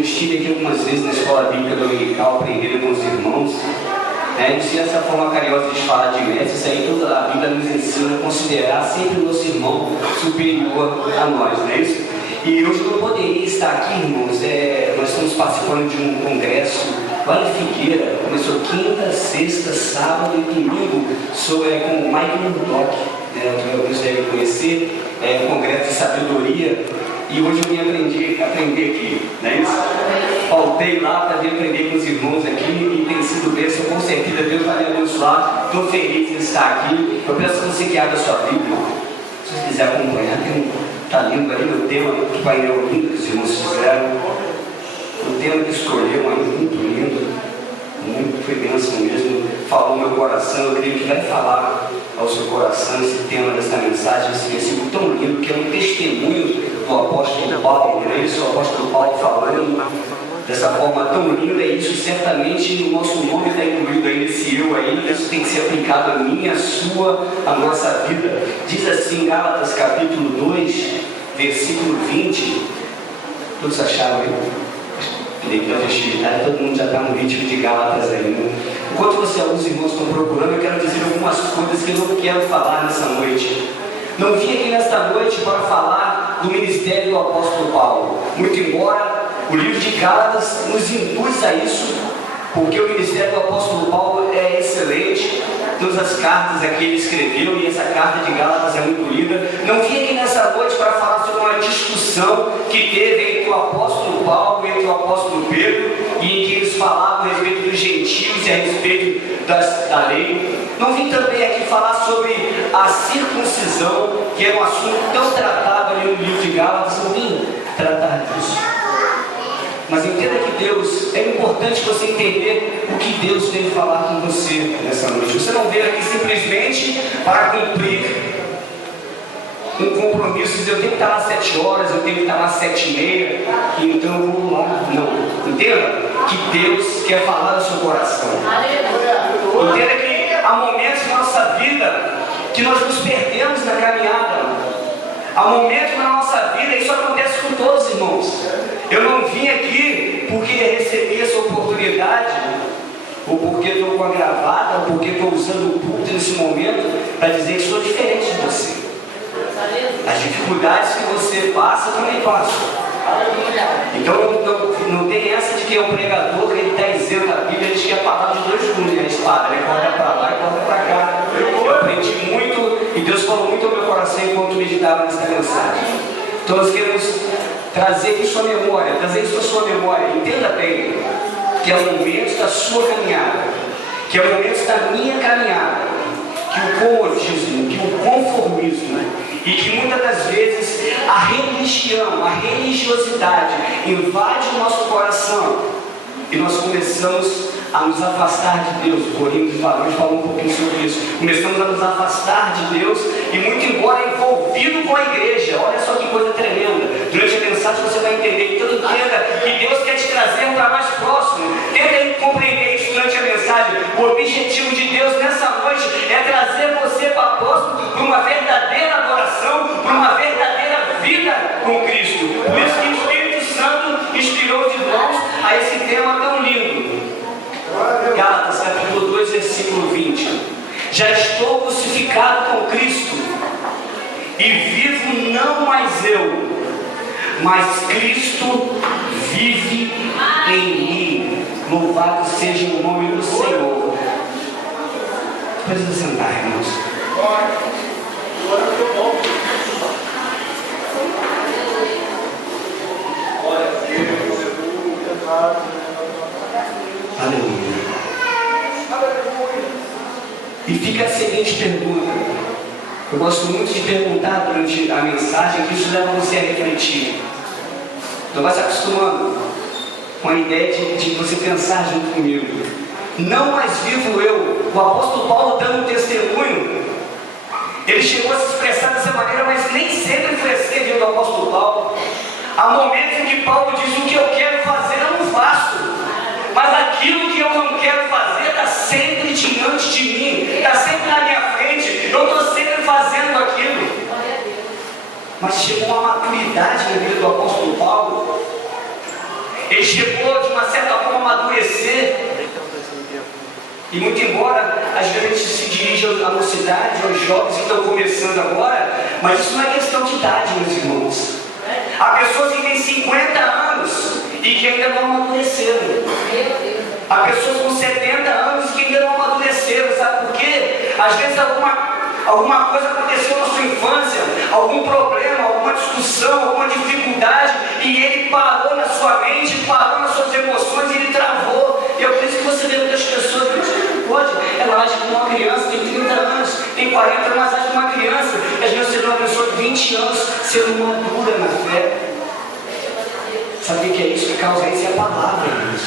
estive aqui algumas vezes na escola bíblica dominical, aprendendo com os irmãos. E essa forma carinhosa de falar de mestre, isso aí toda a Bíblia nos ensina a considerar sempre o nosso irmão superior a nós, não é isso? E hoje eu não poderia estar aqui, irmãos. Nós estamos participando de um congresso lá em Figueira. Começou quinta, sexta, sábado e domingo com o Mike Murdock, que alguns devem conhecer, um congresso de sabedoria. E hoje eu vim aprender aqui, não é isso? Faltei lá para vir aprender com os irmãos aqui e tem sido bênção, com certeza. Deus vai me abençoar. Estou feliz de estar aqui. Eu peço que você que abra a sua Bíblia, se você quiser acompanhar, está lindo aí o tema do painel lindo que os irmãos fizeram. O tema que escolheu aí, muito lindo, muito foi bênção mesmo. Falou no meu coração, eu creio que vai falar ao seu coração esse tema dessa mensagem, esse versículo tão lindo, que é um testemunho do apóstolo Paulo, não é isso? O apóstolo Paulo falando dessa forma tão linda, e isso certamente o nosso nome está incluído aí nesse eu aí, isso tem que ser aplicado a mim, a sua, a nossa vida. Diz assim, Gálatas capítulo 2, versículo 20, todos acharam aí? Pedi que na festividade todo mundo já está no ritmo de Gálatas aí, né? Enquanto os irmãos estão procurando, eu quero dizer algumas coisas que eu não quero falar nessa noite. Não vim aqui nesta noite para falar do ministério do apóstolo Paulo, muito embora o livro de Gálatas nos induz a isso, porque o ministério do apóstolo Paulo é excelente, todas as cartas que ele escreveu, e essa carta de Gálatas é muito linda. Não vim aqui nessa noite para falar sobre uma discussão que teve entre o apóstolo Paulo e entre o apóstolo Pedro, e em que eles falavam a respeito dos gentios e a respeito da lei. Não vim também aqui falar sobre a circuncisão, que é um assunto tão tratado ali no livro de Gálatas. Não vim tratar disso. Mas entenda que Deus, é importante você entender o que Deus veio falar com você nessa noite. Você não veio aqui simplesmente para cumprir um compromisso, dizer, eu tenho que estar lá às 7 horas, eu tenho que estar lá às 7h30, então eu vou lá. Não. Entenda que Deus quer falar no seu coração. Entenda que há momentos na nossa vida que nós nos perdemos na caminhada. Há momentos na nossa vida, isso acontece com todos os irmãos. Eu não vim aqui porque recebi essa oportunidade, ou porque estou com a gravata, ou porque estou usando o púlpito nesse momento, para dizer que sou diferente de você. As dificuldades que você passa, eu também passo. Então não tem essa de que é um pregador, que ele está isento da Bíblia, a gente quer falar de dois gumes, a espada, né? Corta para lá e corta para cá. Eu aprendi muito, e Deus falou muito ao meu coração enquanto meditava nessa mensagem. Então nós queremos trazer isso à memória, entenda bem, que é o momento da sua caminhada, que é o momento da minha caminhada, que o comodismo, que o conformismo, e que muitas das vezes a religião, a religiosidade invade o nosso coração, e nós começamos a nos afastar de Deus. O Corinho de Valores falou um pouquinho sobre isso. Começamos a nos afastar de Deus, e muito embora envolvido com a igreja. Olha só que coisa tremenda. Durante a mensagem você vai entender, então entenda que Deus quer te trazer para mais próximo. Tenta compreender isso durante a mensagem. O objetivo de Deus nessa noite é trazer você para próximo, para uma verdadeira adoração, para uma verdadeira vida com Cristo. Por isso que o Espírito Santo inspirou os irmãos a esse tema tão lindo. Gálatas capítulo 2, versículo 20. Já estou crucificado com Cristo, e vivo não mais eu, mas Cristo vive em mim. Louvado seja o nome do Senhor. Precisa sentar, irmãos. Aleluia. E fica a seguinte pergunta. Eu gosto muito de perguntar durante a mensagem, que isso leva você a refletir. Então vai se acostumando com a ideia de você pensar junto comigo. Não mais vivo eu. O apóstolo Paulo dando um testemunho, ele chegou a se expressar dessa maneira, mas nem sempre foi assim diante do apóstolo Paulo. Há momentos em que Paulo diz, o que eu quero fazer eu não faço, mas aquilo que eu não quero fazer está sempre diante de mim, está sempre na minha frente, eu estou sempre fazendo aquilo. Mas chegou uma maturidade na vida do apóstolo Paulo, Ele chegou, de uma certa forma, a amadurecer. E muito embora, às vezes, a gente se dirige à mocidade, aos jovens que estão começando agora, mas isso não é questão de idade, meus irmãos. Há pessoas que têm 50 anos e que ainda não amadureceram. Há pessoas com 70 anos que ainda não amadureceram, sabe por quê? Às vezes alguma coisa aconteceu na sua infância, algum problema, alguma discussão, alguma dificuldade, e ele parou na sua mente, parou nas suas emoções e ele travou. E é por isso que você vê muitas pessoas que não pode, ela age como uma criança, tem 30 anos, tem 40, mas age como uma criança. E às vezes você vê uma pessoa de 20 anos sendo madura na fé. Sabe o que é isso? Que causa isso é a palavra, irmãos.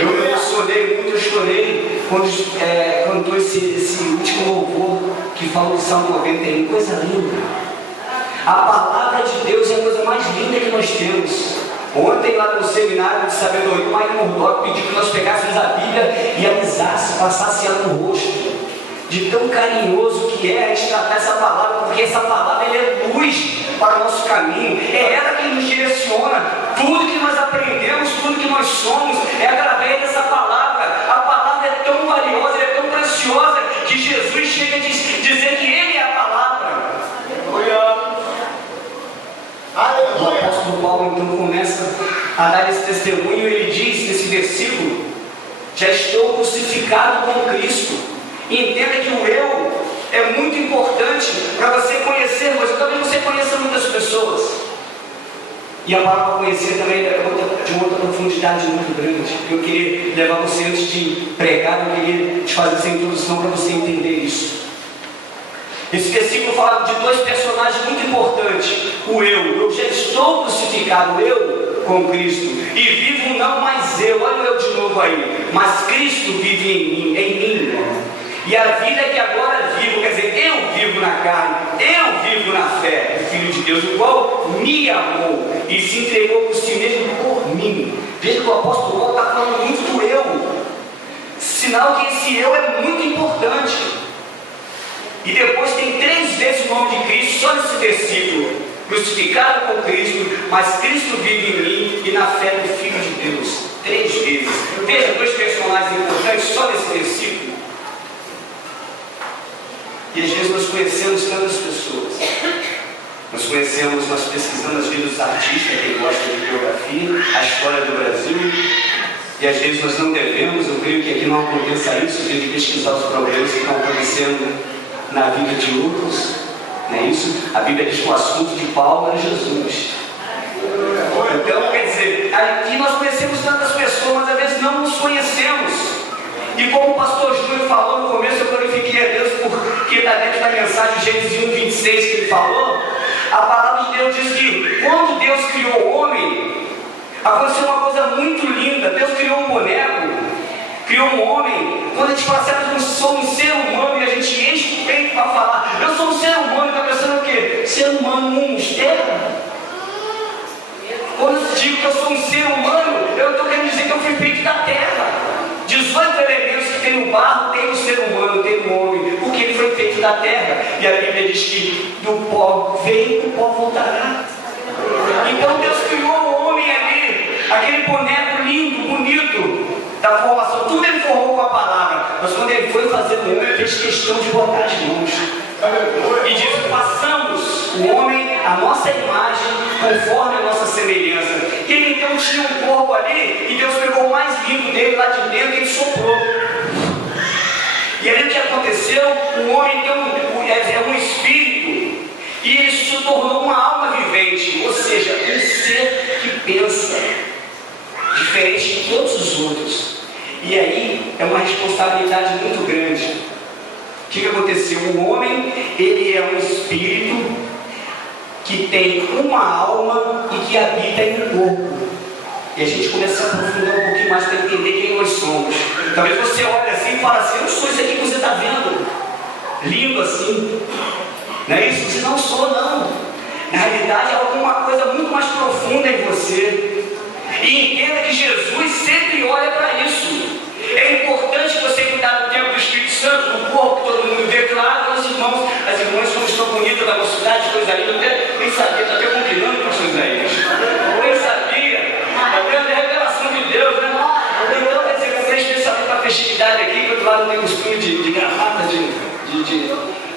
Eu me emocionei muito, eu chorei quando cantou esse último louvor que fala de Salmo 91, coisa linda. A palavra de Deus é a coisa mais linda que nós temos. Ontem lá no seminário de sabedoria, o Mike Murdock pediu que nós pegássemos a Bíblia e alisasse, passasse ela no rosto. De tão carinhoso que é a gente tratar essa palavra, porque essa palavra ela é luz para o nosso caminho, é ela que nos direciona. Tudo que nós aprendemos, tudo que nós somos, é através dessa palavra. A palavra é tão valiosa, é tão preciosa, que Jesus chega a dizer que Ele é a palavra. O apóstolo Paulo então começa a dar esse testemunho, e ele diz nesse versículo: já estou crucificado com Cristo. Entenda que o eu é muito importante para você conhecer, mas talvez você conheça muitas pessoas. E a palavra conhecer também é de uma outra profundidade muito grande. Eu queria levar você, antes de pregar, eu queria te fazer essa introdução para você entender isso. Esse versículo fala de dois personagens muito importantes. O eu já estou crucificado, eu com Cristo, e vivo não mais eu, olha o eu de novo aí, mas Cristo vive em mim. E a vida que agora vivo, quer dizer, eu vivo na carne, eu vivo na fé do Filho de Deus, o qual me amou e se entregou por si mesmo por mim. Veja que o apóstolo Paulo está falando muito do eu, sinal que esse eu é muito importante. E depois tem 3 vezes o nome de Cristo, só nesse versículo: crucificado com Cristo, mas Cristo vive em mim e na fé do Filho de Deus. 3 vezes. Veja 2 personagens importantes só nesse versículo. E às vezes nós conhecemos tantas pessoas. Nós conhecemos, nós pesquisamos as vidas dos artistas, quem gosta de biografia, a história do Brasil. E às vezes nós não devemos, eu creio que aqui não aconteça isso, de pesquisar os problemas que estão acontecendo na vida de outros. Não é isso? A Bíblia diz que o assunto de Paulo era Jesus. Então, quer dizer, aqui nós conhecemos tantas pessoas, mas às vezes não nos conhecemos. E como o pastor Júnior falou no começo, eu glorifiquei a Deus porque está dentro da mensagem de Gênesis 1:26 que ele falou. A palavra de Deus diz que quando Deus criou o homem, aconteceu uma coisa muito linda. Deus criou um boneco, criou um homem. Quando a gente fala assim, eu sou um ser humano, e a gente enche o peito para falar, eu sou um ser humano, está pensando o quê? Ser humano, terra. Quando eu digo que eu sou um ser humano, eu estou querendo dizer que eu fui feito da terra. 18 elementos que tem no barro, tem o ser humano, tem o homem, porque ele foi feito da terra. E a Bíblia diz que do pó veio, do pó voltará. Então Deus criou o homem ali, aquele boneco lindo, bonito, da formação, tudo ele formou com a palavra. Mas quando ele foi fazer o homem, ele fez questão de botar as mãos. E diz: passamos o homem a nossa imagem, conforme a nossa semelhança. E ele então tinha um corpo ali, e Deus pegou o mais lindo dele lá de dentro e ele soprou. E aí o que aconteceu? O homem então é um espírito, e ele se tornou uma alma vivente, ou seja, um ser que pensa, diferente de todos os outros. E aí é uma responsabilidade muito grande. O que aconteceu? O homem, ele é um espírito que tem uma alma e que habita em um corpo. E a gente começa a aprofundar um pouquinho mais para entender quem nós somos. Talvez você olhe assim e fale assim: eu sou isso aqui que você está vendo, lindo assim. Não é isso? Você não sou, não. Na realidade é alguma coisa muito mais profunda em você. E entenda que Jesus sempre olha para isso. É importante você cuidar do tempo do Espírito Santo, do corpo, que todo mundo vê. Claro, os irmãos, as irmãs como estão bonitas da mocidade, coisa linda, nem sabia, está até combinando com as suas aí. Nem sabia, está vendo? É revelação não tem costume de gravata,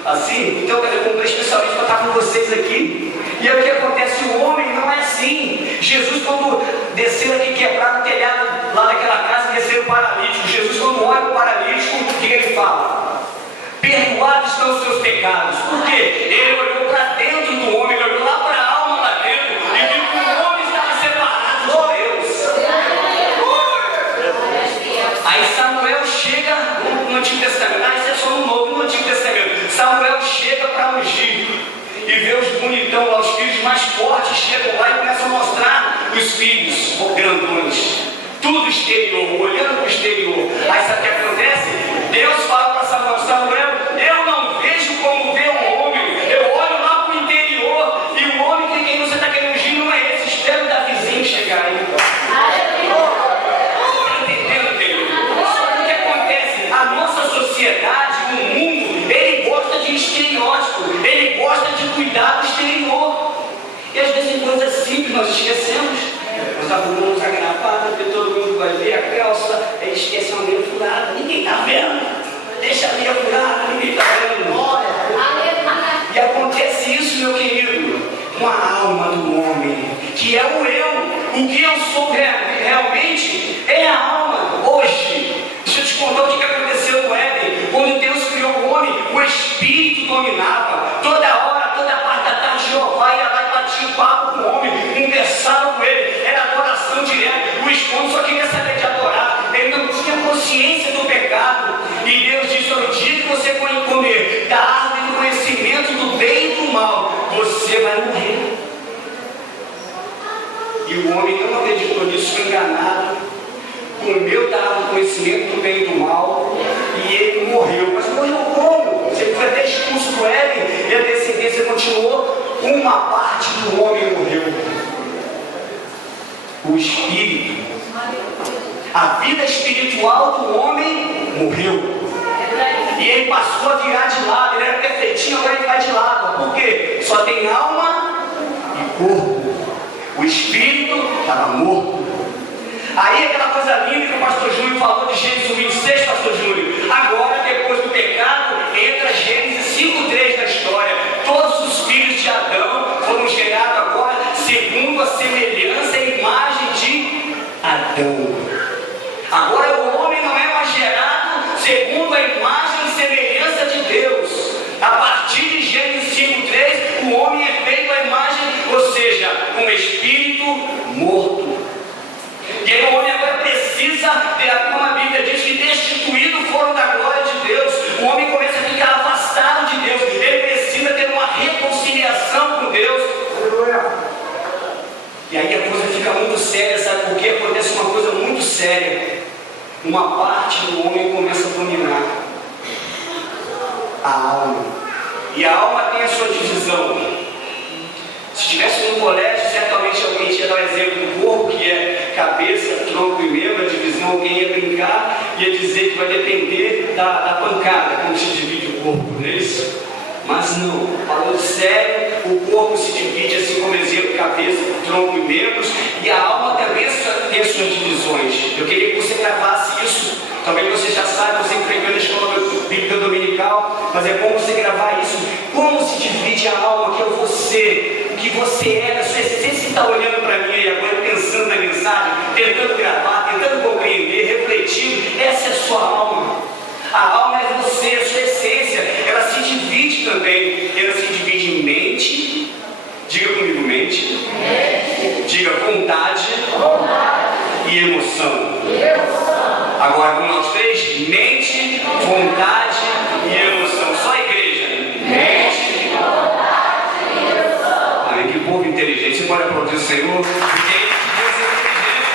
assim, então eu comprei especialmente para estar com vocês aqui. E aí o que acontece? O homem não é assim. Jesus, quando desceu aqui, quebrado o telhado lá daquela casa, desceu o paralítico. Jesus, quando olha o paralítico, o que ele fala? Perdoados estão os seus pecados. Por quê? Ele olhou para dentro do homem, ele olhou lá para a alma lá dentro e viu que o homem estava separado de Deus. Aí Samuel chega no Antigo Testamento, isso é só no Novo, no Antigo Testamento. Samuel chega para ungir e vê os bonitão lá, os filhos mais fortes chegam lá e começam a mostrar os filhos grandões, tudo exterior, olhando para o exterior. Aí sabe o que acontece? Deus fala para Samuel: Samuel, eu não vejo como vê um homem, eu olho lá para o interior, e o homem que quem você está querendo ungir não é esse, espera o Davizinho chegar aí. Sociedade, o mundo, ele gosta de estereótipo, ele gosta de cuidar do exterior. E às vezes em coisas simples nós esquecemos. Nós arrumamos a gravata, porque todo mundo vai ver a calça, aí esquece uma meia furada, ninguém está vendo. Deixa a meia furada, ninguém está vendo. E acontece isso, meu querido, com a alma do homem, que é o eu. O que eu sou realmente é a alma. Hoje, deixa eu te contar o que aconteceu no Éden. Quando Deus criou o homem, o Espírito dominava. Toda hora, toda parte da tarde, Jeová ia lá e batia o papo com o homem, conversava com ele, era adoração direta. O esposo só queria saber de adorar, ele não tinha consciência do pecado. E Deus disse: no dia que você comer da árvore do conhecimento do bem e do mal, você vai morrer. E o homem não acreditou nisso, foi enganado, comeu da árvore do conhecimento do bem e do mal, e ele morreu. Mas morreu como? Você foi até expulso do Éden, e a descendência continuou. Uma parte do homem morreu. O espírito, a vida espiritual do homem morreu. E ele passou a virar de lado. Ele era perfeitinho, agora ele vai de lado. Por quê? Só tem alma e corpo. O espírito estava morto. Aí aquela coisa linda que o pastor Júlio falou de Gênesis 26, pastor Júlio. Agora, depois do pecado, entra Gênesis 5:3 na história. Todos os filhos de Adão foram gerados agora segundo a semelhança e imagem de Adão. Agora o homem não é mais gerado segundo a imagem e semelhança de Deus. A partir de Gênesis 5:3, o homem é feito à imagem, ou seja, um espírito morto. E aí o homem agora precisa, como a Bíblia diz, que destituídos foram da glória de Deus. O homem começa a ficar afastado de Deus. Ele precisa ter uma reconciliação com Deus. E aí a coisa fica muito séria, sabe por quê? Acontece uma coisa muito séria. Uma parte do homem começa a dominar a alma. E a alma tem a sua divisão. Se estivesse no colégio, certamente alguém ia dar o exemplo do corpo, que é cabeça, tronco e membro. A divisão, alguém ia brincar, ia dizer que vai depender da pancada, como se divide o corpo, não é isso? Mas não, falando sério, o corpo se divide assim como exemplo, cabeça, tronco e membros, e a alma também tem as suas divisões. Eu queria que você gravasse isso. Talvez você já saiba, você pregando na escola bíblica dominical, mas é bom você gravar isso. Como se divide a alma, que é você, o que você é, a sua essência. Está olhando para mim aí agora, pensando na mensagem, tentando gravar, tentando compreender, refletindo. Essa é a sua alma. A alma é você, a sua essência. Ela se divide também. Ela se divide em mente. Diga comigo, mente. Diga vontade. E emoção. Agora, vamos aos três: mente, vontade e emoção. Só a igreja. Mente, vontade e emoção. Olha que povo inteligente. Você pode aplaudir o Senhor? Porque Deus é inteligente.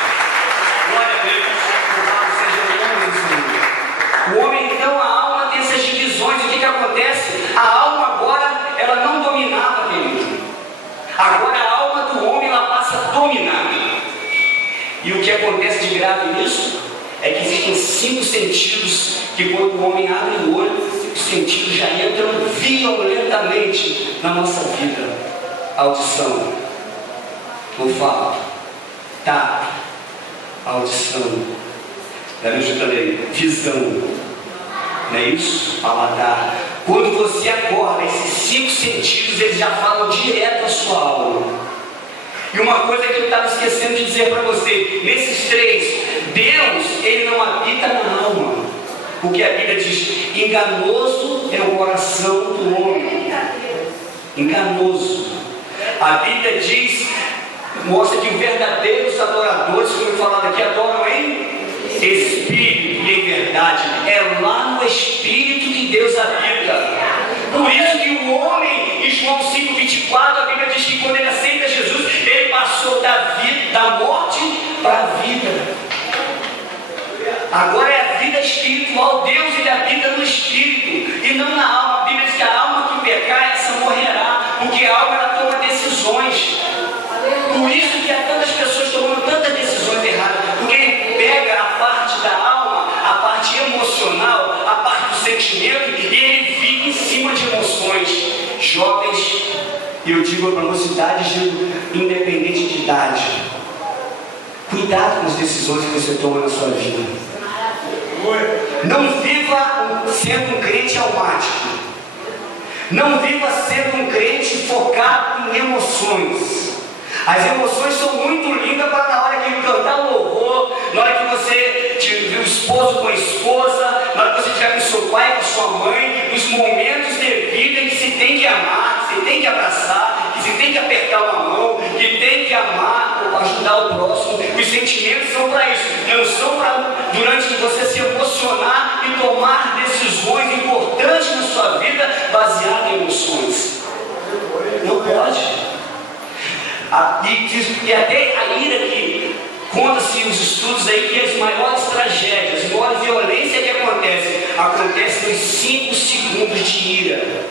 Glória a Deus. Louvado seja o nome do Senhor. O homem, então, a alma tem essas divisões. O que acontece? A alma agora, ela não dominava, querido. Agora a alma do homem, ela passa a dominar. E o que acontece de grave nisso é que existem 5 sentidos que, quando o homem abre o olho, os sentidos já entram violentamente na nossa vida. Audição, olfato, tato, audição, visão, não é isso? Paladar. Quando você acorda, esses 5 sentidos, eles já falam direto à sua alma. E uma coisa que eu estava esquecendo de dizer para você, nesses 3, Deus, Ele não habita na alma. Porque a Bíblia diz, enganoso é o coração do homem. Enganoso. A Bíblia diz, mostra que os verdadeiros adoradores, como eu falado aqui, adoram em Espírito e em verdade. É lá no Espírito que Deus habita. Por isso que o homem, em João 5,24, a Bíblia diz que quando ele aceita Jesus, ele passou da morte para a vida. Agora é a vida espiritual. Deus, ele habita no Espírito e não na alma. A Bíblia diz que a alma que pecar, essa morrerá, porque a alma, ela toma decisões. Por isso que há tantas pessoas tomando tantas decisões erradas, porque ele pega a parte da alma, a parte emocional, a parte do sentimento, e ele fica em cima de emoções. Jovens, eu digo para a mocidade, independente de idade, cuidado com as decisões que você toma na sua vida. Não viva sendo um crente almático. Não viva sendo um crente focado em emoções. As emoções são muito lindas para na hora que cantar louvor, na hora que você tiver o esposo com a esposa, na hora que você estiver com o seu pai, com a sua mãe, nos momentos de vida em que se tem que amar, que se tem que abraçar, que se tem que apertar uma mão, que tem que amar ou ajudar o próximo. Os sentimentos são para isso, não são para durante você se emocionar e tomar decisões importantes na sua vida baseadas em emoções. Não pode. E até a ira que conta-se os estudos aí que as maiores tragédias, a maior violência que acontece nos 5 segundos de ira.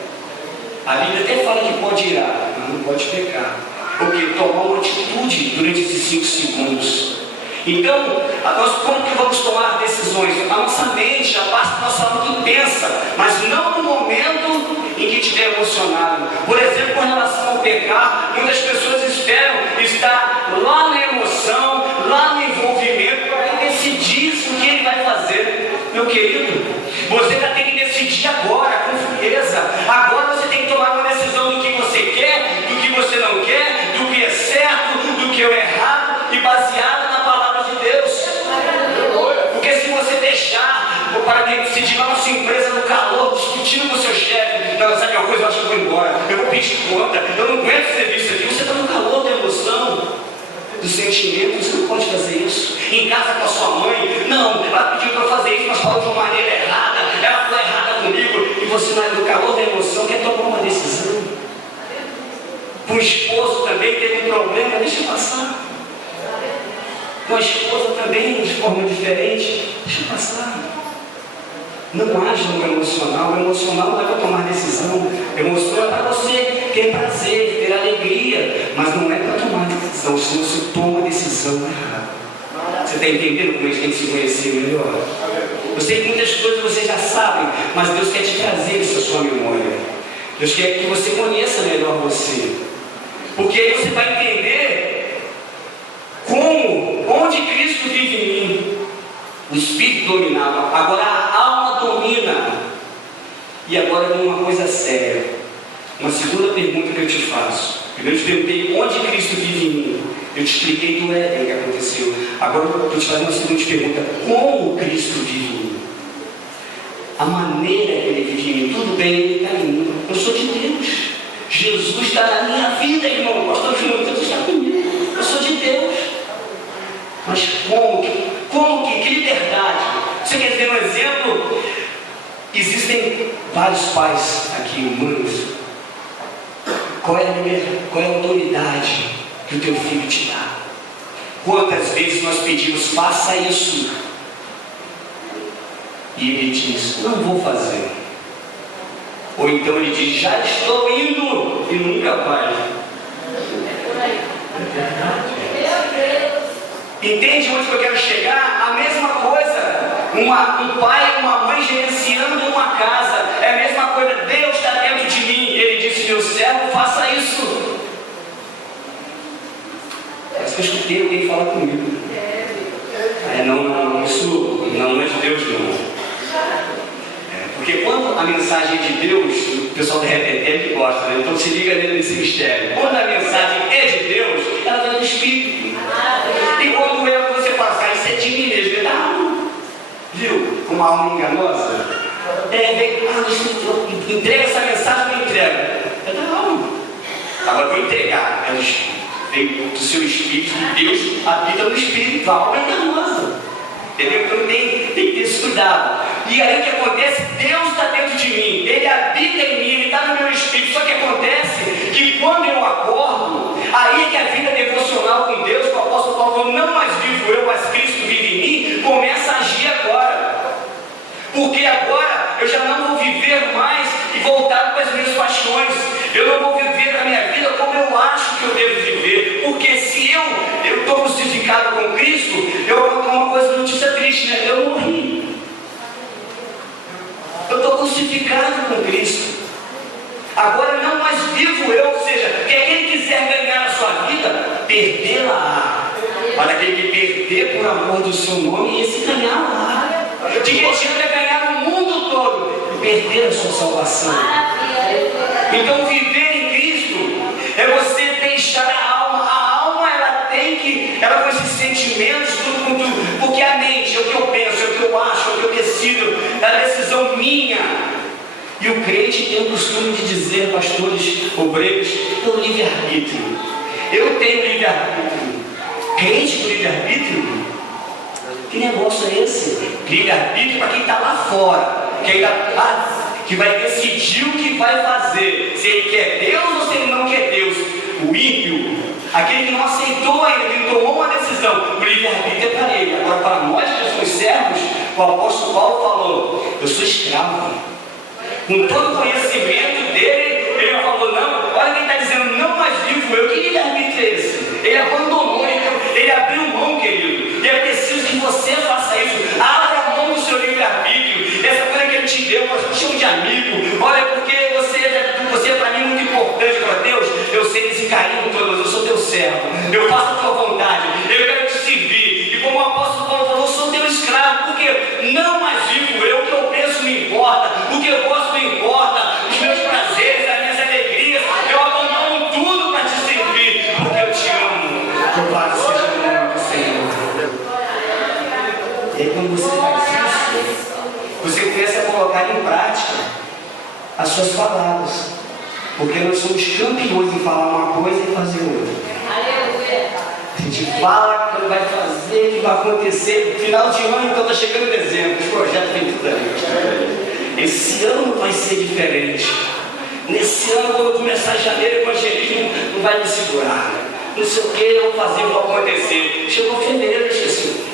A Bíblia até fala que pode irar, mas não pode pecar. Porque tomar uma atitude durante esses 5 segundos. Então, nós como que vamos tomar decisões? A nossa mente, a parte da nossa alma que pensa, mas não no momento em que estiver emocionado. Por exemplo, com relação ao pecar, muitas pessoas esperam estar lá na emoção, lá no envolvimento, para decidir o que ele vai fazer. Meu querido, você já tem que decidir agora, com frieza. Agora você tem que tomar uma decisão do que você quer, do que você não quer, do que é certo, do que é errado, e baseado na palavra de Deus. Porque se você deixar para decidir lá na sua empresa, no calor, discutindo com o seu chefe, não, sabe uma coisa, eu acho que eu vou embora, eu vou pedir conta, eu não aguento esse serviço aqui. Você está no calor da emoção, do sentimento, você não pode fazer isso. Em casa com a sua mãe, não, ela pediu para fazer isso, mas falou de uma maneira errada, ela foi errada comigo, e você no calor da emoção quer tomar uma decisão. Com o esposo também teve um problema, deixa passar. Com a esposa também, de forma diferente, deixa passar. Não haja no emocional. O emocional não é para tomar decisão. O emocional é para você ter prazer, ter alegria, mas não é para tomar decisão, senão você toma a decisão errada. Você está entendendo como a gente tem que se conhecer melhor? Eu sei que muitas coisas vocês já sabem, mas Deus quer te trazer isso à sua memória. Deus quer que você conheça melhor você, porque aí você vai entender onde Cristo vive em mim. O Espírito dominava, agora a alma domina. E agora vem uma coisa séria, uma segunda pergunta que eu te faço. Primeiro eu te perguntei onde Cristo vive em mim, eu te expliquei do Éden que aconteceu. Agora eu vou te fazer uma segunda pergunta: como Cristo vive em mim? A maneira que Ele vive em mim. Tudo bem, Ele está em mim, eu sou de Deus. Jesus está na minha vida, irmão. Pastor Júnior, Jesus está comigo, eu sou de Deus. Mas como que liberdade? Você quer ver um exemplo? Existem vários pais aqui humanos. Qual é a autoridade que o teu filho te dá? Quantas vezes nós pedimos, faça isso, e ele diz, não vou fazer. Ou então ele diz, já estou indo, e nunca vai. É verdade. Entende onde eu quero chegar? A mesma coisa, um pai e uma mãe gerenciando uma casa, é a mesma coisa. Deus está dentro de mim, Ele disse, meu servo, faça isso. Parece que eu escutei alguém falar comigo. Não, isso não é de Deus não. a mensagem de Deus, o pessoal da Reteté que gosta, né? Então se liga nesse mistério. Quando a mensagem é de Deus, ela vem do Espírito. E quando você passar, isso é de mim mesmo, é da alma. Viu? Uma alma enganosa. Entrega essa mensagem, não entrega. É da alma. Agora vou entregar. Vem do seu Espírito, e Deus habita no Espírito. A alma é enganosa. Entendeu? Então tem que ter esse cuidado. E aí o que acontece? Deus está dentro de mim. Ele habita em mim, Ele está no meu Espírito. Só que acontece que quando eu acordo, aí que a vida devocional com Deus, que o apóstolo Paulo falou, não mais vivo eu, mas Cristo vive em mim, começa a agir agora. Porque agora eu já não vou viver mais e voltar para as minhas paixões. Eu não vou viver a minha vida como eu acho que eu devo viver. Porque se eu estou crucificado com Cristo, eu vou contar uma coisa, notícia triste, né? Eu morri. Eu estou crucificado com Cristo. Agora não mais vivo eu, ou seja, que quem quiser ganhar a sua vida, perdê-la. Para aquele que perder por amor do seu nome, esse ganhar-la. De que adianta ganhar o mundo todo e perder a sua salvação. Então viver em Cristo é você deixar a alma. A alma ela com esses sentimentos, tudo com tudo. Porque a mente é o que eu penso, é o que eu acho, é o que eu decido, é a decisão minha. E o crente tem o costume de dizer, pastores, obreiros, eu livre-arbítrio. Eu tenho livre-arbítrio. Crente com livre-arbítrio? Que negócio é esse? Livre-arbítrio para quem está lá fora, que vai decidir o que vai fazer, se ele quer Deus ou se ele não quer Deus. O ímpio, aquele que não aceitou ainda, que não tomou uma decisão, o livre-arbítrio é para ele. Agora, para nós que somos servos, o apóstolo Paulo falou, eu sou escravo. Com todo o conhecimento dele, ele falou, não, olha quem está dizendo, não mais vivo eu. Que livre-arbítrio é esse? Ele abandonou, ele abriu mão, querido. E é preciso que você faça isso. Abra mão do seu livre-arbítrio. Essa coisa que ele te deu, eu chamo de amigo. Olha, porque você é para mim muito importante para Deus. Eu sei desse carinho todo, eu sou teu servo. Eu faço a tua vontade. Eu quero te servir. E como o apóstolo Paulo falou, eu sou teu escravo. Porque não mais vivo eu, o que eu penso não importa. O que eu gosto não importa. Os meus prazeres, as minhas alegrias, eu abandono tudo para te servir. Porque eu te amo. Louvado seja o nome do Senhor. E aí quando você faz isso, você começa a colocar em prática as suas palavras. Porque nós somos campeões em falar uma coisa e fazer outra. A gente fala que vai fazer, que vai acontecer. Final de ano, então está chegando dezembro. Os projetos vêm tudo aí. Esse ano vai ser diferente. Nesse ano, quando começar janeiro, o evangelismo não vai me segurar. Não sei o que, eu vou fazer, vou acontecer. Chegou fevereiro, eu esqueci.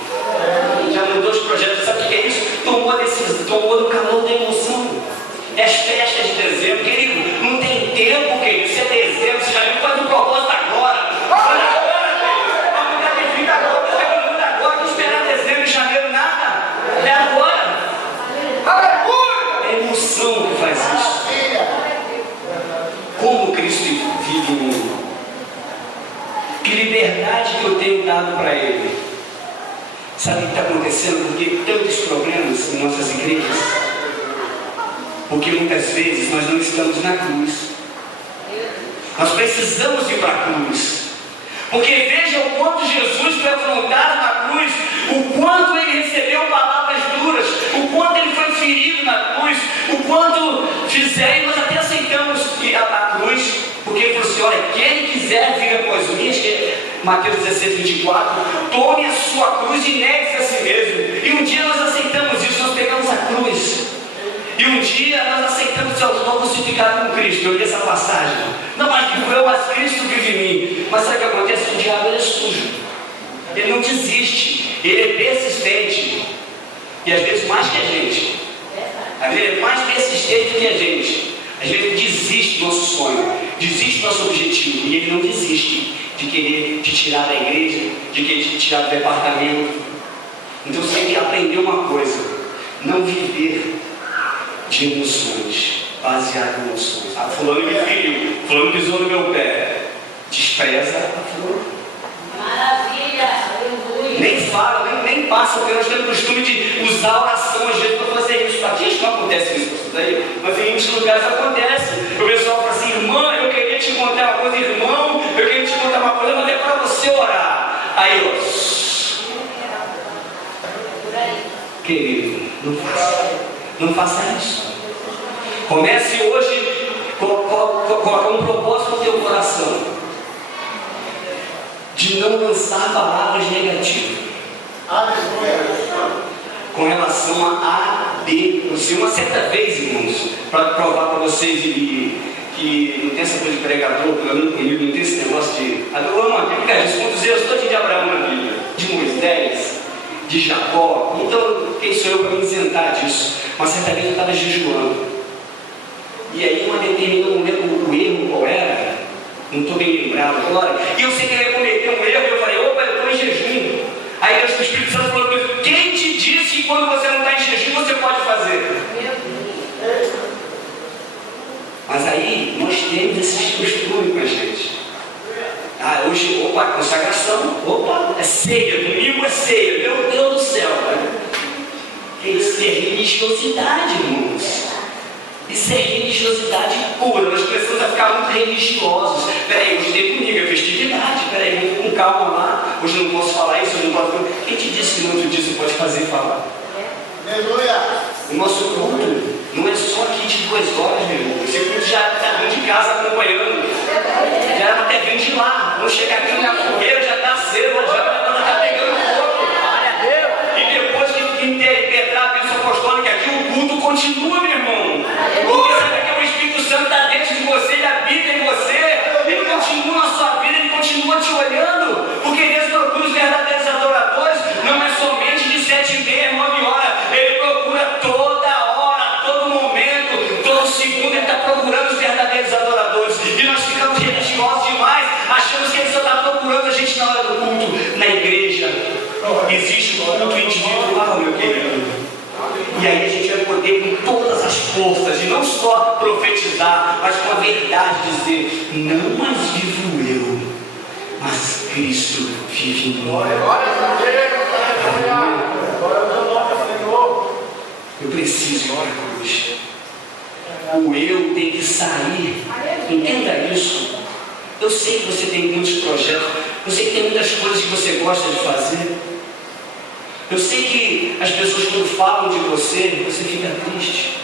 Já mudou os projetos, sabe o que é isso? Tomou a decisão, tomou no calor da emoção. É as festas de dezembro, querido, não tem tempo, querido. Isso é dezembro, você já viu, faz um propósito agora. Faz agora, querido. Vamos mudar de vida agora, não vai mudar agora, não esperar dezembro e janeiro, nada. É agora. É a emoção que faz isso. Como Cristo vive em mim. Que liberdade que eu tenho dado para Ele. Sabe o que está acontecendo? Porque tantos problemas em nossas igrejas. Porque muitas vezes nós não estamos na cruz. Nós precisamos ir para a cruz. Porque veja o quanto Jesus foi afrontado na cruz, o quanto ele recebeu palavras duras, o quanto ele foi ferido na cruz, o quanto fizeram, e nós até aceitamos a cruz, porque ele falou assim, olha, quem quiser vir após mim, que é Mateus 16, 24, tome a sua cruz e negue-se a si mesmo. E um dia nós aceitamos isso, nós pegamos a cruz. E um dia nós aceitamos ser crucificado com Cristo. Eu li essa passagem. Não mais vivo eu, mas Cristo vive em mim. Mas sabe o que acontece? O diabo ele é sujo. Ele não desiste. Ele é persistente. E às vezes mais que a gente. Às vezes ele é mais persistente do que a gente. Às vezes ele desiste do nosso sonho. Desiste do nosso objetivo. E ele não desiste de querer te tirar da igreja, de querer te tirar do departamento. Então você tem que aprender uma coisa. Não viver de emoções, baseado em emoções. Ah, fulano me feriu, fulano pisou no meu pé. Despreza a fulano. Maravilha! Nem fala, nem passa, porque nós temos o costume de usar a oração às vezes para fazer isso. Aqui acho que não acontece isso, pastor, daí, mas em muitos lugares acontece. O pessoal fala assim: irmã, eu queria te contar uma coisa, irmão, eu queria te contar uma coisa, mas é para você orar. Aí eu, querido, não faça isso. Comece hoje, coloca um propósito no teu coração de não lançar palavras negativas com relação a B. Uma certa vez, irmãos, para provar para vocês que não tem essa coisa de pregador, pelo menos comigo, não tem esse negócio de... Eu amo a Bíblia, diz quantos erros todos de Abraão na Bíblia, de Moisés, de Jacó. Então, quem sou eu para me isentar disso? Uma certa vez eu estava jejuando. E aí, uma determinada, não lembro o erro qual era, não estou bem lembrado agora, e eu sei que eu ia cometer um erro, e eu falei: opa, eu estou em jejum. Aí o Espírito Santo falou comigo: quem te disse que quando você não está em jejum você pode fazer? Mas aí nós temos esses costumes com a gente. Hoje, opa, consagração, opa, é ceia, domingo é ceia, meu Deus do céu, né? Isso é religiosidade, irmãos. Isso é religiosidade pura. Nós precisamos ficar muito religiosos. Peraí, hoje tem comigo, é festividade. Peraí, vamos com calma lá. Hoje eu não posso falar isso, eu não posso. Quem te disse que no outro dia você pode fazer e falar? Aleluia! O nosso culto não é só aqui de 2 horas, meu irmão. Esse culto já está dentro de casa acompanhando. Já era até vir de lá. Vamos chegar aqui na fogueira, já está cedo, já está pegando fogo. E depois que interpretar a bênção apostólica aqui, o culto continua, meu irmão. Porque sabe que o Espírito Santo está dentro de você, ele habita em você, ele continua na sua vida, ele continua te olhando. Porque Deus procura os verdadeiros adoradores, não é somente de 7h30, 9h. Ele procura toda hora, a todo momento, todo segundo, ele está procurando os verdadeiros adoradores. E nós ficamos religiosos demais, achamos que ele só está procurando a gente na hora do culto. Na igreja existe o culto individual, meu querido. E aí a gente vai poder com todas as forças, e não só profetizar, mas com a verdade dizer: não mais vivo eu, mas Cristo vive em mim. Eu preciso ir para a cruz. O eu tem que sair. Entenda isso. Eu sei que você tem muitos projetos, eu sei que tem muitas coisas que você gosta de fazer. Eu sei que as pessoas quando falam de você, você fica triste.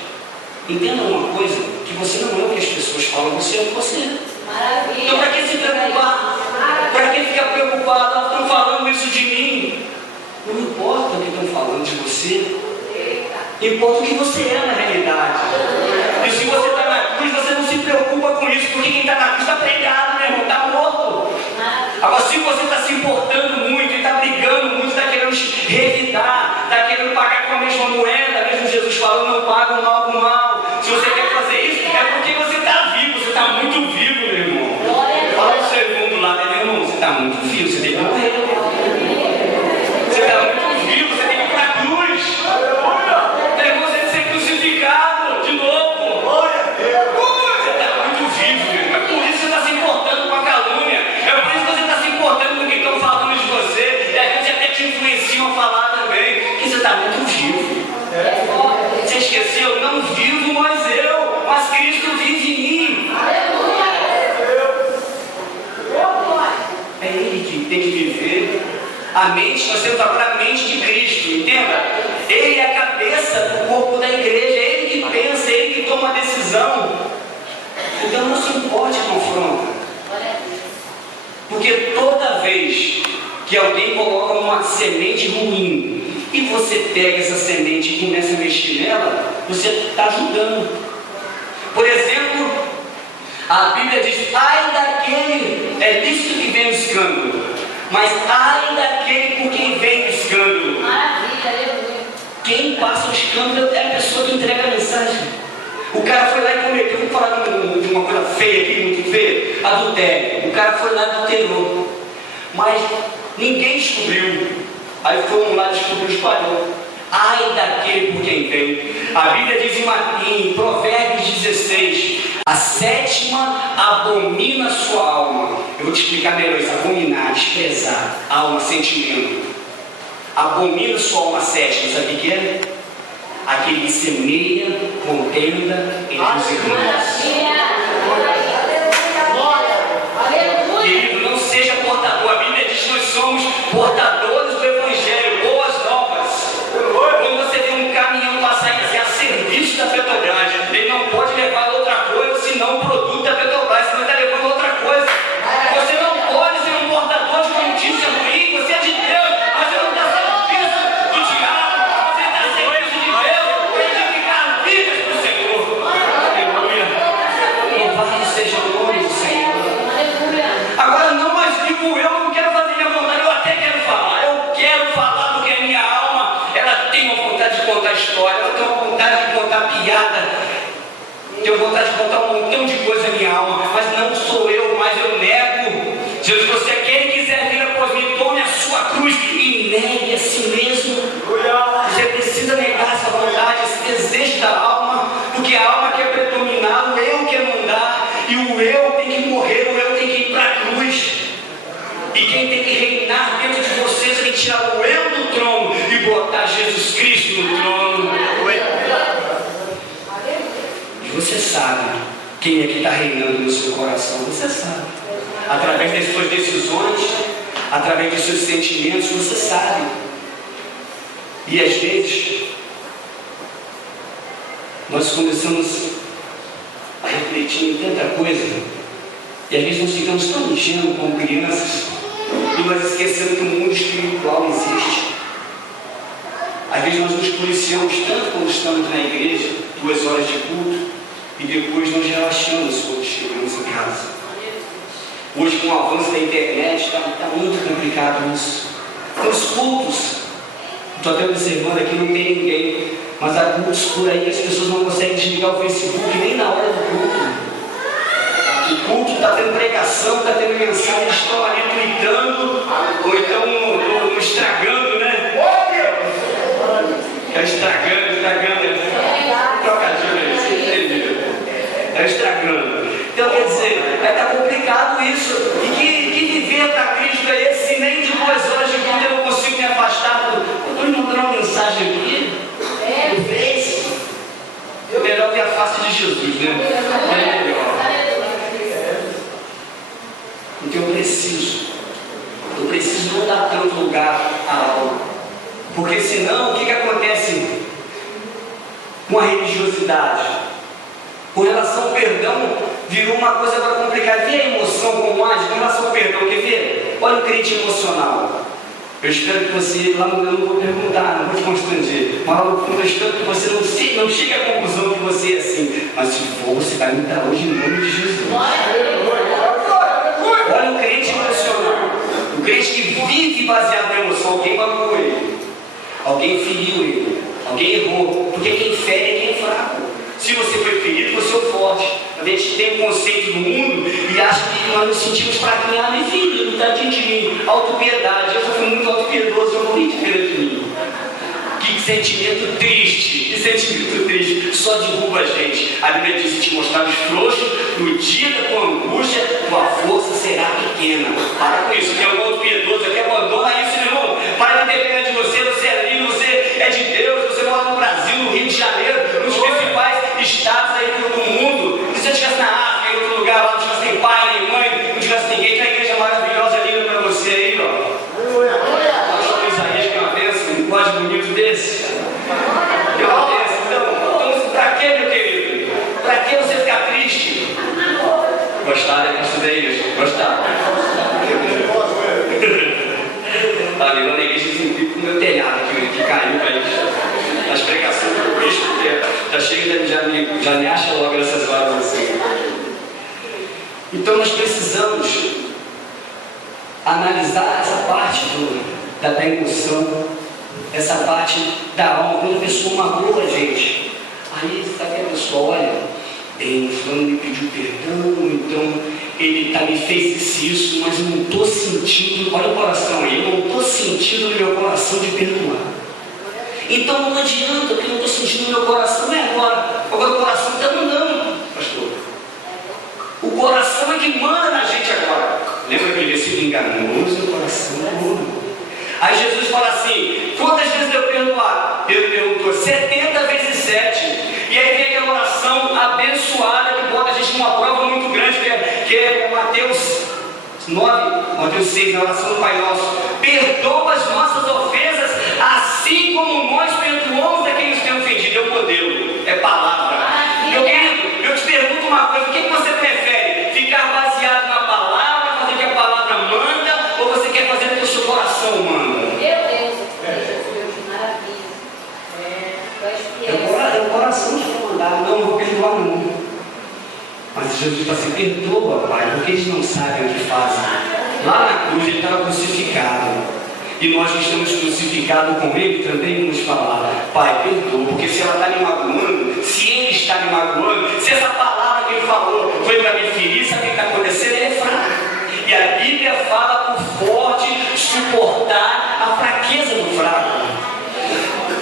Entenda uma coisa, que você não é o que as pessoas falam, você é você. Maravilha. Então para que se preocupar? Para que ficar preocupado? Elas estão falando isso de mim. Não importa o que estão falando de você. Importa o que você é na realidade. E se você está na cruz, você não se preocupa com isso, porque quem está na cruz está pregado, meu irmão, está morto. Agora, se você está se importando muito, e está brigando muito, está querendo revidar, está querendo pagar com a mesma moeda, mesmo Jesus falou: não paga o mal com o mal. Se você quer fazer isso, é porque você está vivo, você está muito vivo, meu irmão. Fala para o seu irmão do lado, meu irmão, você está muito vivo, você tem que morrer. Você está muito vivo, você tem que ir para a cruz. Tem você de ser crucificado de novo. Você está muito vivo, meu irmão. É por isso que você está se importando com a calúnia. É por isso que você está se importando com o que estão falando de você. E a gente até te influenciam a falar também. Porque você está muito vivo. Você esqueceu? Não vivo mais eu, mas Cristo vive em mim. É Ele que tem que viver. A mente, nós temos agora a mente de Cristo, entenda? Ele é a cabeça do corpo da igreja, é Ele que pensa, é Ele que toma a decisão. Então não se importe com confronto. Porque toda vez que alguém coloca uma semente ruim e você pega essa semente e começa a mexer nela, você está ajudando. Por exemplo, a Bíblia diz: ai daquele, é lícito que vem o escândalo, mas ai daquele por quem vem o escândalo. Quem passa o escândalo é a pessoa que entrega a mensagem. O cara foi lá e cometeu, vou falar de uma coisa feia aqui, muito feia, adultério. O cara foi lá e adulterou, mas ninguém descobriu. Aí foram lá e descobriu, espalhou. Ai daquele por quem vem. A Bíblia diz em Provérbios 16: a 7ª abomina sua alma. Eu vou te explicar melhor isso: abominar, desprezar, alma, sentimento. abomina sua alma cética. Sabe o que é? Aquele que semeia contenda entre os irmãos. Querido, não seja portador. A Bíblia diz que nós somos portadores do Evangelho, boas novas. Quando você vê um caminhão passar e dizer a serviço da Petrobras, ele não pode levar outra coisa senão o produto da Petrobras, senão ele está levando outra coisa. Você não pode ser um portador de uma notícia ruim, você é de Deus, mas você não está serviço do diabo, você está serviço de Deus para edificar vidas para o Senhor. Aleluia. Louvado seja o nome do Senhor. Agora não mais vivo eu, não quero fazer minha vontade, eu até quero falar. Eu quero falar porque a minha alma, ela tem uma vontade de contar história, ela tem uma vontade de contar piada, tem uma vontade de contar um montão de coisa na minha alma, mas não sou eu, mas eu nego. Se você quem quiser vir após mim, tome a sua cruz e negue a si mesmo. Você precisa negar essa vontade, esse desejo da alma, porque a alma quer predominar, o eu quer mandar, e o eu tem que morrer, o eu tem que ir para a cruz. E quem tem que reinar dentro de vocês é tirar o eu do trono e botar Jesus Cristo no trono. E você sabe quem é que está reinando no seu coração, você sabe. Através das suas decisões, através dos seus sentimentos, você sabe. E às vezes, nós começamos a refletir em tanta coisa, e às vezes nós ficamos tão ingênuos como crianças, e nós esquecemos que o mundo espiritual existe. Às vezes nós nos policiamos tanto quando estamos na igreja, 2 horas de culto, e depois nós relaxamos quando chegamos em casa. Hoje, com o avanço da internet, está muito complicado isso. Então, os cultos, estou até observando aqui, não tem ninguém, mas há cultos por aí que as pessoas não conseguem desligar o Facebook nem na hora do culto. O culto está tendo pregação, está tendo mensagem, eles estão ali tweetando, ou então estragando, né? É estragando, trocadilho aí, você entendeu? É estragando. Então, quer dizer, está complicado isso. E que viver para Cristo é esse? Se nem de 2 horas de culto eu não consigo me afastar. Eu estou mandando uma mensagem aqui, no Face. É melhor ver a face de Jesus, né? É melhor. Então eu preciso não dar tanto lugar a algo, porque senão o que acontece com a religiosidade? Com relação ao perdão, virou uma coisa agora complicada. Vê a emoção como age com relação ao perdão, quer ver? Olha o crente emocional. Eu espero que você, lá no eu não vou perguntar, não vou te constranger, mas lá no fundo eu espero que você não chegue à conclusão que você é assim, mas se for, você vai me dar hoje em nome de Jesus. Olha o crente emocional, o crente que vive baseado na emoção. Alguém magoou ele, alguém feriu ele, alguém errou, porque quem fere é quem é fraco. Se você foi ferido, você é o forte. A gente tem um conceito do mundo e acha que nós nos sentimos fraquinhados e feridos, tadinho de mim, autopiedade. Eu fui muito autopiedoso, eu morri de pena de mim. Que sentimento triste, só derruba a gente. A Bíblia diz que te mostrar os frouxos, no dia da tua angústia, tua força será pequena. Para com isso, que é um outro piedoso aqui, abandona isso, irmão. Para de ter pena de você, você é lindo, você é de Deus, você mora no Brasil, no Rio de Janeiro, nos principais estados aí do mundo. Se você estivesse na África, em outro lugar, lá não tivesse nem pai, nem mãe, não tivesse ninguém, tem uma igreja maravilhosa linda para você aí, ó. Pastor Isaías, que é uma bênção, um código bonito desse. Que é uma bênção. Então, para que, meu querido? Para que você ficar triste? Gostaram, né, pastor Isaías? Gostaram? Tá ligando a igreja que com o meu telhado que caiu para eles. As pregações do bicho, já chega, já me acha logo nessas horas assim. Então nós precisamos analisar essa parte da emoção, essa parte da alma. Quando a pessoa magoa a gente, aí sabe que a pessoa olha, o fulano me pediu perdão, então ele me fez isso, mas eu não estou sentindo, olha o coração aí, eu não estou sentindo no meu coração de perdoar. Então não adianta, porque eu não estou sentindo no meu coração, não é agora. Agora o coração está mandando, pastor. O coração é que manda na gente agora. Lembra aquele versículo enganoso? O coração é mundo. Aí Jesus fala assim, Mateus 6, na oração do Pai Nosso: perdoa as nossas ofensas, assim como nós perdoamos a quem nos tem ofendido. É o modelo, é palavra. Meu querido, eu te pergunto uma coisa: o que você prefere? Ficar baseado na palavra, fazer o que a palavra manda, ou você quer fazer o que o seu coração manda? Meu Deus, que maravilha. É o coração que vai mandar. Não vou perdoar, não. Mas Jesus está assim: perdoa, Pai, porque eles não sabem o que fazem. Lá na cruz ele estava crucificado. E nós que estamos crucificados com ele também vamos falar: Pai, perdoa, porque se ela está me magoando, se ele está me magoando, se essa palavra que ele falou foi para me ferir, sabe o que está acontecendo? Ele é fraco. E a Bíblia fala por forte suportar a fraqueza do fraco.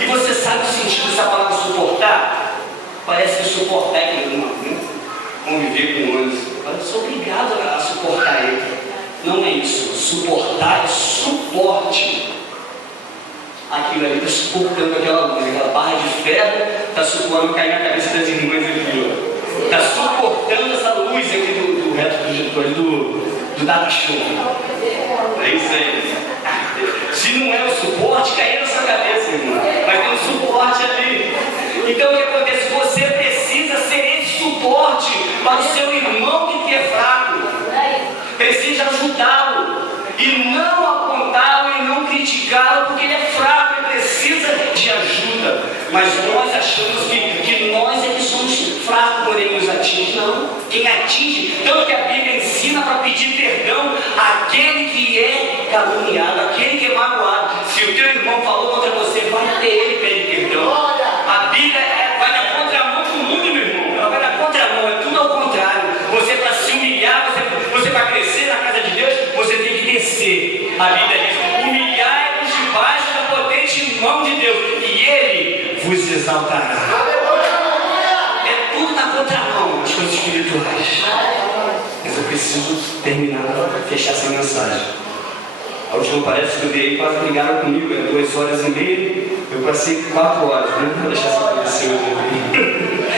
E você sabe o sentido dessa palavra suportar? Parece que suportar é que conviver com anjos. Eu sou obrigado a suportar ele. Não é isso. Suportar é suporte. Aquilo ali está suportando aquela luz, aquela barra de ferro está suportando cair na cabeça das irmãs aqui. Está suportando essa luz aqui do reto do data-show. É isso aí. Se não é o suporte, cai na sua cabeça, irmão. Vai ter um suporte ali. Então o que acontece? Você precisa ser esse suporte para o seu irmão que é fraco. Precisa ajudá-lo e não apontá-lo e não criticá-lo, porque ele é fraco e precisa de ajuda. Mas nós achamos que nós é que somos fracos quando ele nos atinge. Não, quem atinge, tanto que a Bíblia ensina para pedir perdão àquele que é caluniado, aquele que é magoado. Se o teu irmão falou contra você, vai até ele e pede perdão. A Bíblia vai na contramão do mundo, meu irmão. Ela vai na contramão, é tudo ao contrário. Você para se humilhar, você para crescer na casa de Deus, você tem que descer. A Bíblia diz: humilhai-vos debaixo da potente mão de Deus, e Ele vos exaltará. É tudo na contramão, as coisas espirituais. Mas eu preciso terminar para fechar essa mensagem. A última palestra que eu dei, quase ligaram comigo, é 2 horas e meia, eu passei 4 horas, né? Vou deixar essa acontecer hoje.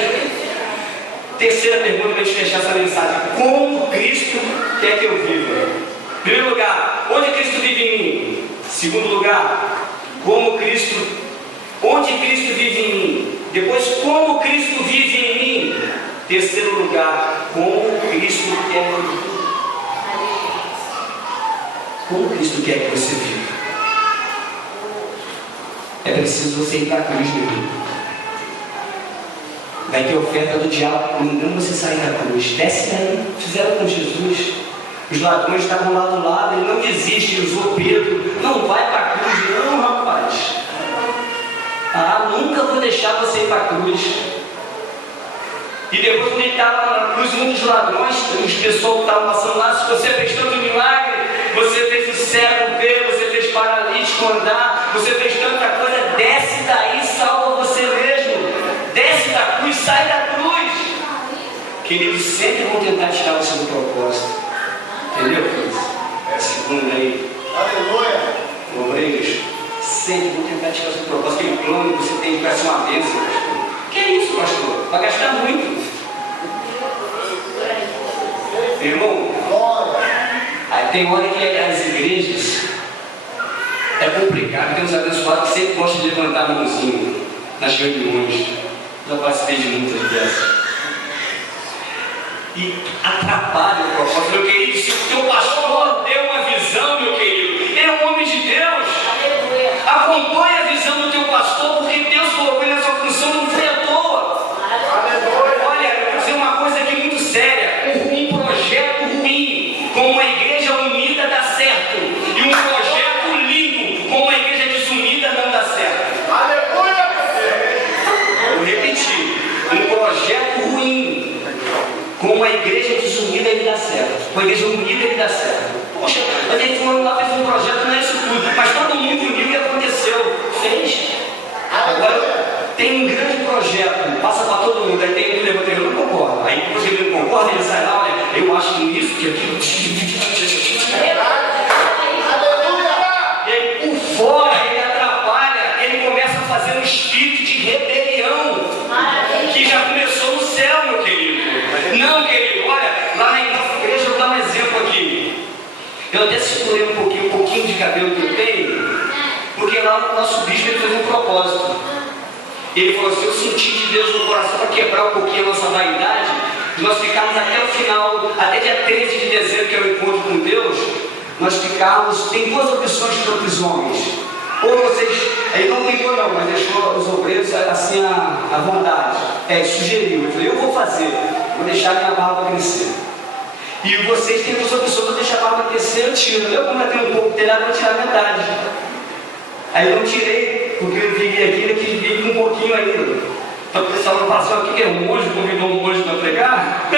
Terceira pergunta para a gente fechar essa mensagem: como Cristo quer que eu viva? Primeiro lugar, onde Cristo vive em mim? Segundo lugar, onde Cristo vive em mim? Depois, como Cristo vive em mim? Terceiro lugar, como Cristo quer que eu viva? Como Cristo quer que você viva? É preciso você ir para a cruz, meu irmão. Vai ter oferta do diabo, não você sair da cruz. Desce daí. Fizeram com Jesus. Os ladrões estavam lá do lado, ele não desiste, ele usou Pedro. Não vai para a cruz, não, rapaz. Nunca vou deixar você ir para a cruz. E depois, quando ele estava na cruz, muitos ladrões, os pessoal que estavam passando lá: se você fez tanto milagre, você fez o cego ver, você fez paralítico andar, você fez tanta coisa, desce daí, salva você mesmo. Desce da cruz, sai da cruz. Queridos, sempre vão tentar tirar você do propósito. Entendeu, queridos? Segundo aí. Aleluia. Obreiros, sempre vão tentar tirar você do propósito. Aquele plano que você tem para ser uma bênção, pastor. Que é isso, pastor? Vai gastar muito. Irmão, aí tem hora que as igrejas é complicado. Tem uns abençoados que sempre gostam de levantar a mãozinha nas reuniões. Já participei de muitas dessas. E atrapalha o propósito. Meu querido, se o teu pastor deu uma visão, meu querido, ele é um homem de Deus. Acompanhe a visão do teu pastor, porque Deus colocou ele nessa função, não foi à toa. Olha, eu vou dizer uma coisa aqui muito séria: um projeto ruim com uma igreja unida dá certo, e um projeto lindo com uma igreja desunida não dá certo. Vou repetir: um projeto ruim com uma igreja desunida ele dá certo, com a igreja unida ele dá certo. Poxa, mas ele falando lá, fez um projeto, não é isso tudo, mas todo mundo uniu e aconteceu. Fez. Agora tem um grande projeto, passa para todo mundo, aí tem um que levanta e não concorda. Aí depois ele não concorda, ele sai lá: olha, eu acho que isso, que aquilo. E aí por fora ele atrapalha, ele começa a fazer um espírito de rebelião que já começou no céu, meu querido. Não, querido, olha, lá na nossa igreja, eu vou dar um exemplo aqui. Eu Eu até segurei um pouquinho de cabelo que eu tenho, porque lá o nosso bispo ele fez um propósito. Ele falou assim: eu senti de Deus no coração para quebrar um pouquinho a nossa vaidade, de nós ficarmos até o final, até dia 13 de dezembro, que é o encontro com Deus, nós ficarmos. Tem duas opções para os homens. Ou vocês, ele não brincou não, mas deixou os obreiros assim à vontade. Sugeriu, ele falou: eu vou fazer, vou deixar minha barba crescer. E vocês têm duas opções: para deixar a barba crescer, eu tiro. Eu, como já tenho um pouco de telhado, vou tirar metade. Aí eu não tirei, porque eu vi aqui que vi um pouquinho ainda. Então o pessoal não passou aqui, que é um monge, convidou um monge para pregar.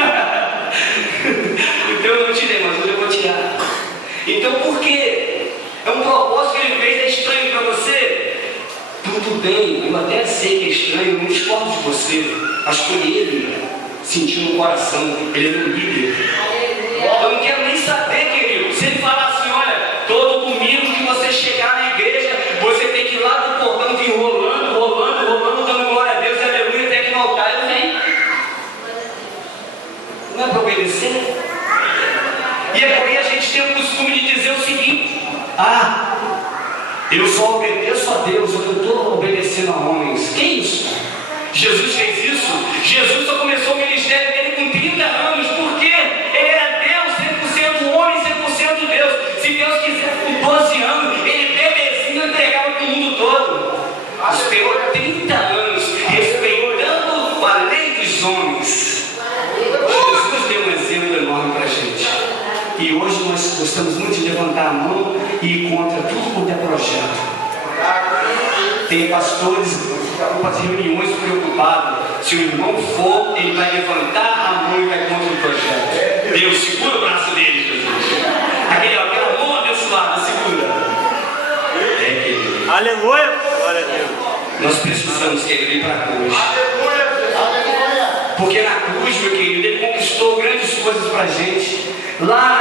Então eu não tirei, mas hoje eu vou tirar. Então por quê? É um propósito que ele fez, é estranho para você? Tudo bem, eu até sei que é estranho, não discordo de você. Mas foi ele, sentiu no coração, ele é meu líder. Eu não quero nem saber, querido. Se ele falar assim: olha, todo domingo que você chegar na igreja, você tem que ir lá do portão, vir rolando, dando glória a Deus, aleluia, até que no altar eu venho. Não é para obedecer? E aí a gente tem o costume de dizer o seguinte: eu só obedeço a Deus, eu não estou obedecendo a homens. Que isso? Jesus fez isso? Jesus só começou o ministério dele com 30 anos, porque ele era Deus, 100% homem, 100% Deus. Se Deus quiser, com 12 anos, ele bebezinho entregava para o mundo todo. Esperou 30 anos, respeitando a lei dos homens. Jesus deu um exemplo enorme para a gente. E hoje nós gostamos muito de levantar a mão e ir contra tudo quanto é projeto. Tem pastores que ficam com as reuniões preocupados. Se o irmão for, ele vai levantar a mão e vai contra o projeto. Deus, segura o braço dele, Jesus. Aquela mão abençoada, segura. Querido. Aleluia! Glória a Deus. Nós precisamos, querido, ir para a cruz. Porque na cruz, meu querido, ele conquistou grandes coisas para a gente. Lá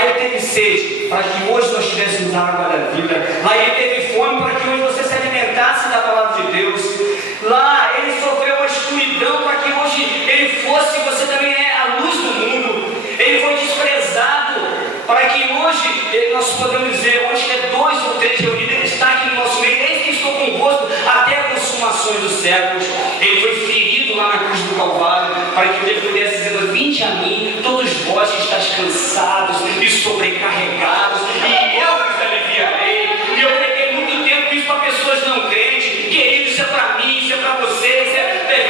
ele teve sede, para que hoje nós tivéssemos a água da vida. Lá ele teve fome, para que hoje você se alimentasse da palavra de Deus. Lá ele sofreu uma escuridão, para que hoje ele fosse, você também é a luz do mundo. Ele foi desprezado, para que hoje nós podemos dizer: onde é 2 ou 3 reunidos, ele está aqui no nosso meio. Eis que estou convosco até a consumação dos séculos. Ele foi ferido lá na cruz do Calvário, para que ele pudesse dizer: vinde a mim, todos vós que estáis cansados e sobrecarregados, e eu vos aliviarei. E eu preguei muito tempo isso para pessoas não crentes. Querido, isso é para mim, isso é para vocês.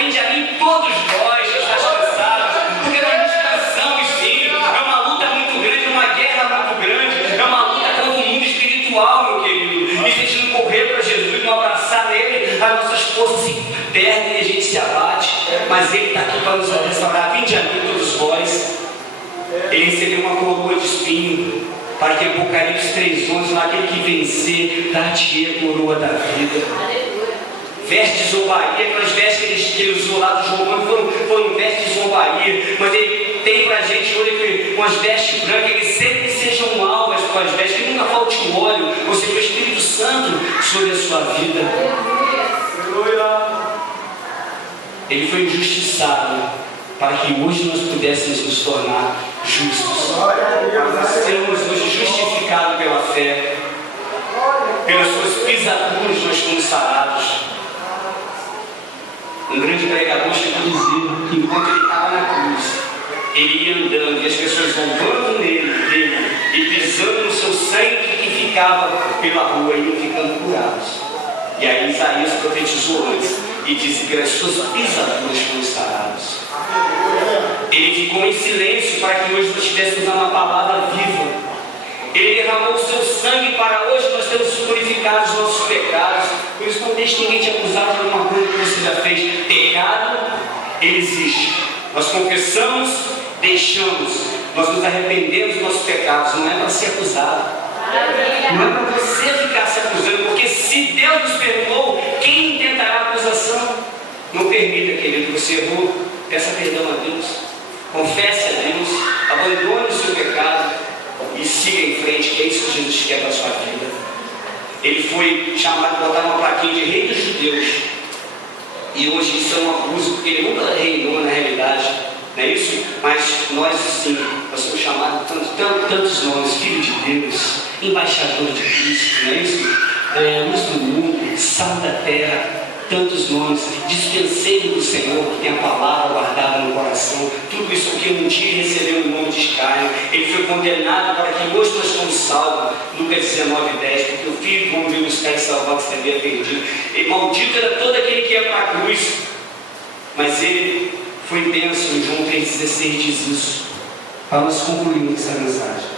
Vinde a mim, todos vós que estáis cansados, porque nós descansamos sim. É uma luta muito grande, uma guerra muito grande, é uma luta contra o mundo espiritual, meu querido. E se a gente não correr para Jesus, não abraçar nele, as nossas forças se perdem e a gente se abate. Mas ele está aqui para nos restaurar. Vinde a mim, todos vós. Ele recebeu uma coroa de espinho, para que Apocalipse 3:11, lá aquele que vencer, dar-te-ei a coroa da vida. Veste de zombaria, aquelas vestes que ele usou lá dos romanos foram vestes de zombaria, mas ele tem para a gente hoje umas vestes brancas, que sempre sejam alvas com as vestes, que nunca falte o óleo, ou seja, o Espírito Santo sobre a sua vida. Ele foi injustiçado, para que hoje nós pudéssemos nos tornar justos. Sermos hoje justificados pela fé. Pelas suas pisaduras nós fomos sarados. Um grande pregador chegou a dizer que enquanto ele estava na cruz, ele ia andando e as pessoas zombando dele e pisando no seu sangue que ficava pela rua e iam ficando curados. E aí Isaías profetizou antes e disse: pelas suas pisaduras fomos sarados. Ele ficou em silêncio para que hoje nós tivéssemos uma palavra viva. Ele derramou o seu sangue para hoje nós termos purificado os nossos pecados. Por isso não deixe ninguém te acusar de alguma coisa que você já fez. Pecado, ele existe. Nós confessamos, deixamos, nós nos arrependemos dos nossos pecados. Não é para ser acusado. Não é para você ficar se acusando, porque se Deus nos perdoou, quem intentará acusação? Não permita, querido, que você errou. Peça perdão a Deus, confesse a Deus, abandone o seu pecado e siga em frente, que é isso que Jesus quer para a sua vida. Ele foi chamado para botar uma plaquinha de rei dos judeus, e hoje isso é um abuso, porque ele nunca reinou na realidade. não é isso? Mas nós sim, nós somos chamados tantos nomes, Filho de Deus, Embaixador de Cristo, não é isso? Luz do mundo, Sal da terra, tantos nomes, dispenseiro do Senhor, que tem a palavra guardada no coração, tudo isso que um dia recebeu o nome de escárnio. Ele foi condenado para que hoje nós somos salvos, Lucas 19:10, porque o Filho do Homem veio buscar e salvar o que se havia perdido. E maldito era todo aquele que ia para a cruz, mas ele foi bênção. Em João 3,16 diz isso, para nós concluirmos essa mensagem.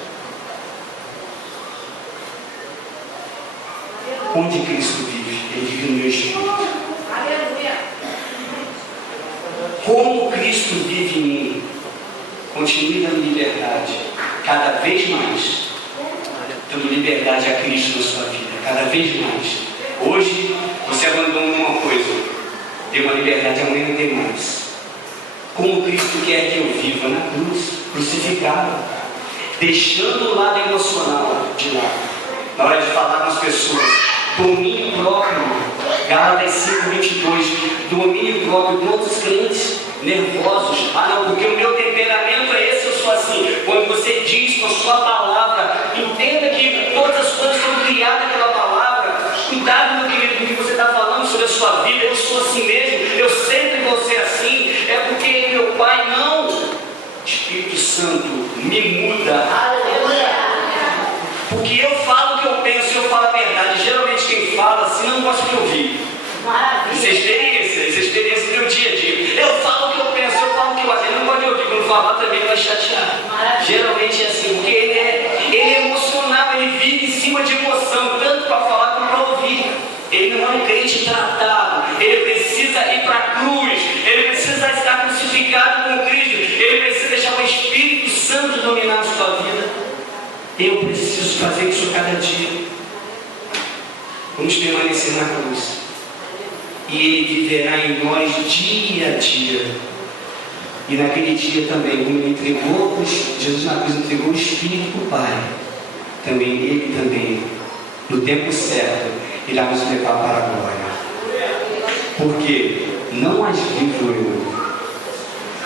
Onde Cristo vive? Ele vive no meu espírito. Como Cristo vive em mim, continue dando liberdade, cada vez mais, dando liberdade a Cristo na sua vida, cada vez mais. Hoje você abandona uma coisa, deu uma liberdade, amanhã não tem mais. Como Cristo quer que eu viva na cruz, crucificado, deixando o lado emocional de lado, na hora de falar com as pessoas. Domínio próprio, Gálatas 5:22, domínio próprio. Quantos crentes nervosos? Não, porque o meu temperamento é esse, eu sou assim. Quando você diz com a sua palavra, entenda que todas as coisas foram criadas pela palavra. Cuidado, meu querido, com o que você está falando sobre a sua vida. Eu sou assim mesmo, eu sempre vou ser assim. É porque meu Pai não. Espírito Santo me muda. Porque eu falo o que eu penso, eu falo a verdade. Geralmente quem fala assim não gosta de ouvir. Isso é experiência do meu dia a dia. Eu falo o que eu penso, eu falo o que eu acho. Ele não pode ouvir, quando falar também vai chatear. Geralmente é assim, porque ele é emocional, ele vive em cima de emoção, tanto para falar como para ouvir. Ele não é um crente tratado, ele precisa ir para a cruz, ele precisa estar crucificado com Cristo, ele precisa deixar o Espírito Santo dominar a sua vida. Eu preciso fazer isso cada dia. Vamos permanecer na cruz. E Ele viverá em nós dia a dia. E naquele dia também, como Ele entregou, Jesus na cruz entregou o Espírito para o Pai. Também Ele também, no tempo certo, irá nos levar para a glória. Porque não mais vivo eu,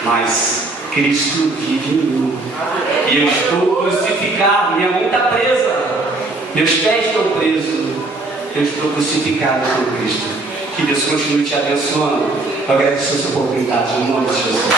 mas Cristo vive em mim. E eu estou crucificado, minha mão está presa, meus pés estão presos. Eu estou crucificado por Cristo. Que Deus continue te abençoando. Eu agradeço essa oportunidade, no nome de Jesus.